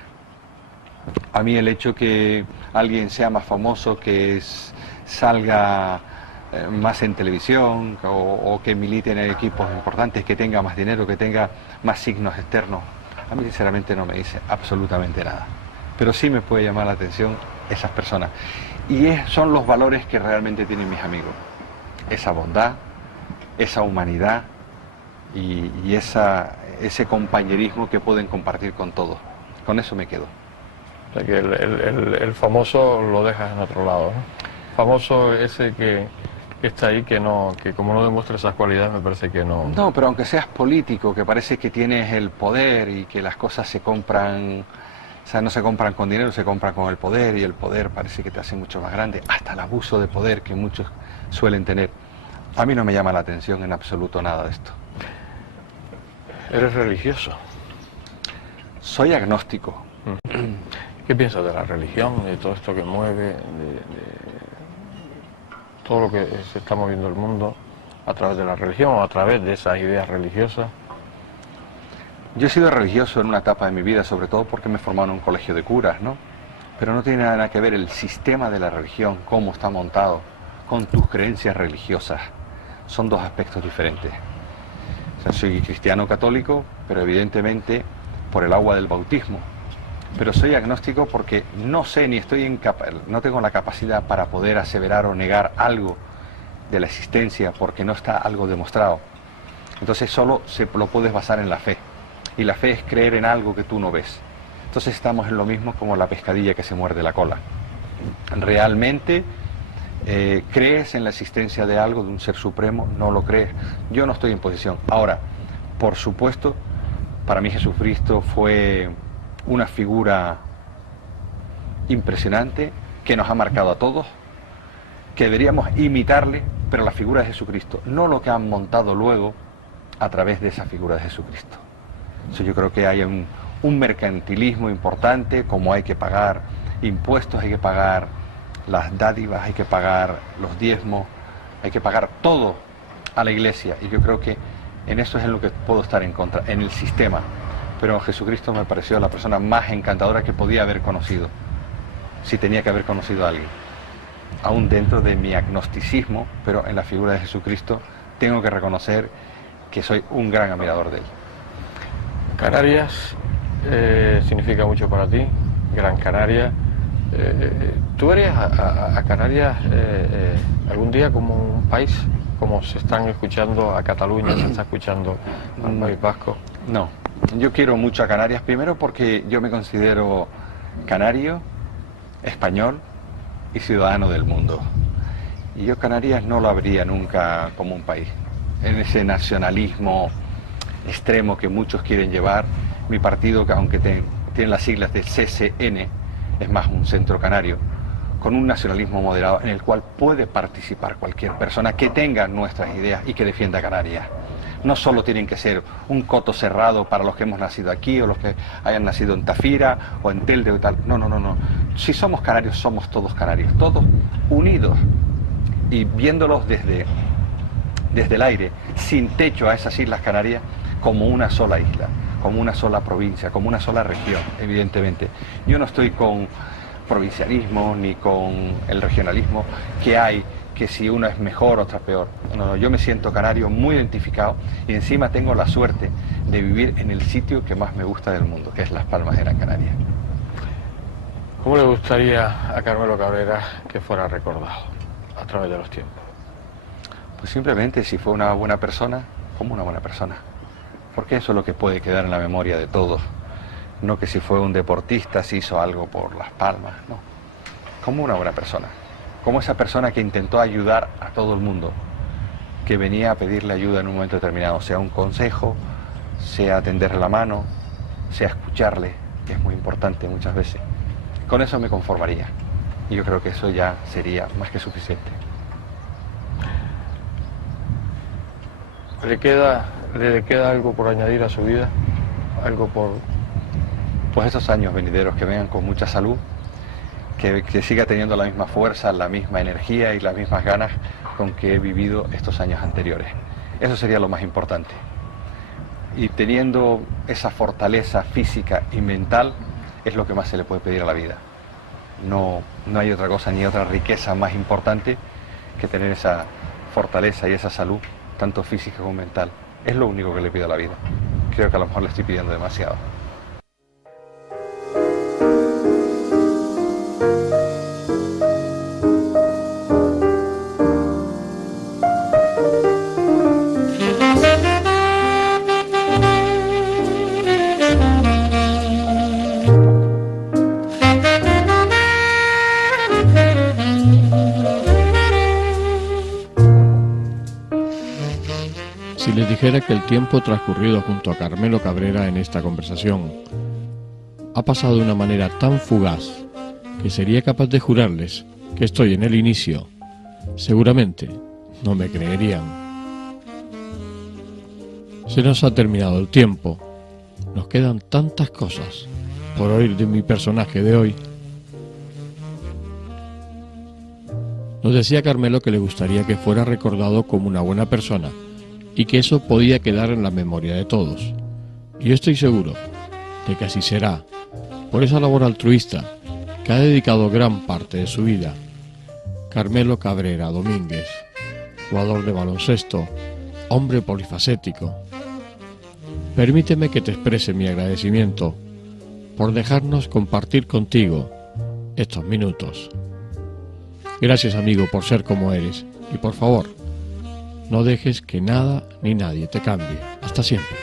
A mí el hecho que alguien sea más famoso, que salga más en televisión o que milite en equipos importantes, que tenga más dinero, que tenga más signos externos, a mí sinceramente no me dice absolutamente nada. Pero sí me puede llamar la atención esas personas. Y son los valores que realmente tienen mis amigos. Esa bondad, esa humanidad y ese compañerismo que pueden compartir con todos. Con eso me quedo. O sea que el famoso lo dejas en otro lado, ¿no? Famoso ese que está ahí, que como no demuestra esas cualidades, me parece que no... No, pero aunque seas político, que parece que tienes el poder y que las cosas se compran, o sea, no se compran con dinero, se compran con el poder, y el poder parece que te hace mucho más grande, hasta el abuso de poder que muchos suelen tener. A mí no me llama la atención en absoluto nada de esto. ¿Eres religioso? Soy agnóstico. ¿Qué piensas de la religión, de todo esto que mueve, de todo lo que se está moviendo el mundo a través de la religión o a través de esas ideas religiosas? Yo he sido religioso en una etapa de mi vida, sobre todo porque me formaron en un colegio de curas, ¿no? Pero no tiene nada que ver el sistema de la religión, cómo está montado, con tus creencias religiosas. Son dos aspectos diferentes. O sea, soy cristiano católico, pero evidentemente por el agua del bautismo. Pero soy agnóstico porque no sé ni no tengo la capacidad para poder aseverar o negar algo de la existencia, porque no está algo demostrado. Entonces solo lo puedes basar en la fe. Y la fe es creer en algo que tú no ves. Entonces estamos en lo mismo como la pescadilla que se muerde la cola. ¿Realmente crees en la existencia de algo, de un ser supremo? No lo crees. Yo no estoy en posición. Ahora, por supuesto, para mí Jesucristo fue una figura impresionante que nos ha marcado a todos, que deberíamos imitarle, pero la figura de Jesucristo, no lo que han montado luego a través de esa figura de Jesucristo. Entonces yo creo que hay un mercantilismo importante, como hay que pagar impuestos, hay que pagar las dádivas, hay que pagar los diezmos, hay que pagar todo a la iglesia, y yo creo que en eso es en lo que puedo estar en contra, en el sistema. Pero Jesucristo me pareció la persona más encantadora que podía haber conocido, si tenía que haber conocido a alguien. Aún dentro de mi agnosticismo, pero en la figura de Jesucristo tengo que reconocer que soy un gran admirador de él. Canarias significa mucho para ti, Gran Canaria. ¿Tú verías a Canarias algún día como un país, como se están escuchando a Cataluña, se está escuchando al País Vasco? No, yo quiero mucho a Canarias, primero porque yo me considero canario, español y ciudadano del mundo. Y yo Canarias no lo habría nunca como un país. En ese nacionalismo extremo que muchos quieren llevar, mi partido, que aunque tiene las siglas de CCN, es más un centro canario, con un nacionalismo moderado en el cual puede participar cualquier persona que tenga nuestras ideas y que defienda Canarias. No solo tienen que ser un coto cerrado para los que hemos nacido aquí o los que hayan nacido en Tafira o en Telde o tal. No, no, no, no. Si somos canarios, somos todos canarios, todos unidos y viéndolos desde el aire, sin techo a esas Islas Canarias, como una sola isla, como una sola provincia, como una sola región, evidentemente. Yo no estoy con provincialismo ni con el regionalismo que hay, que si una es mejor, otra peor. No, yo me siento canario muy identificado y encima tengo la suerte de vivir en el sitio que más me gusta del mundo, que es Las Palmas de Gran Canaria. ¿Cómo le gustaría a Carmelo Cabrera que fuera recordado a través de los tiempos? Pues simplemente si fue una buena persona, como una buena persona. Porque eso es lo que puede quedar en la memoria de todos. No que si fue un deportista, si hizo algo por Las Palmas, no. Como una buena persona. Como esa persona que intentó ayudar a todo el mundo, que venía a pedirle ayuda en un momento determinado, sea un consejo, sea tenderle la mano, sea escucharle, que es muy importante muchas veces. Con eso me conformaría. Y yo creo que eso ya sería más que suficiente. ¿Le queda algo por añadir a su vida? ¿Algo por...? Pues estos años venideros que vengan con mucha salud, que siga teniendo la misma fuerza, la misma energía y las mismas ganas con que he vivido estos años anteriores. Eso sería lo más importante. Y teniendo esa fortaleza física y mental es lo que más se le puede pedir a la vida. No hay otra cosa ni otra riqueza más importante que tener esa fortaleza y esa salud, tanto física como mental. Es lo único que le pido a la vida. Creo que a lo mejor le estoy pidiendo demasiado. Si les dijera que el tiempo transcurrido junto a Carmelo Cabrera en esta conversación ha pasado de una manera tan fugaz que sería capaz de jurarles que estoy en el inicio, seguramente no me creerían. Se nos ha terminado el tiempo, nos quedan tantas cosas por oír de mi personaje de hoy. Nos decía Carmelo que le gustaría que fuera recordado como una buena persona y que eso podía quedar en la memoria de todos. Y yo estoy seguro de que así será, por esa labor altruista que ha dedicado gran parte de su vida. Carmelo Cabrera Domínguez, jugador de baloncesto, hombre polifacético. Permíteme que te exprese mi agradecimiento por dejarnos compartir contigo estos minutos. Gracias, amigo, por ser como eres y por favor, No dejes que nada ni nadie te cambie. Hasta siempre.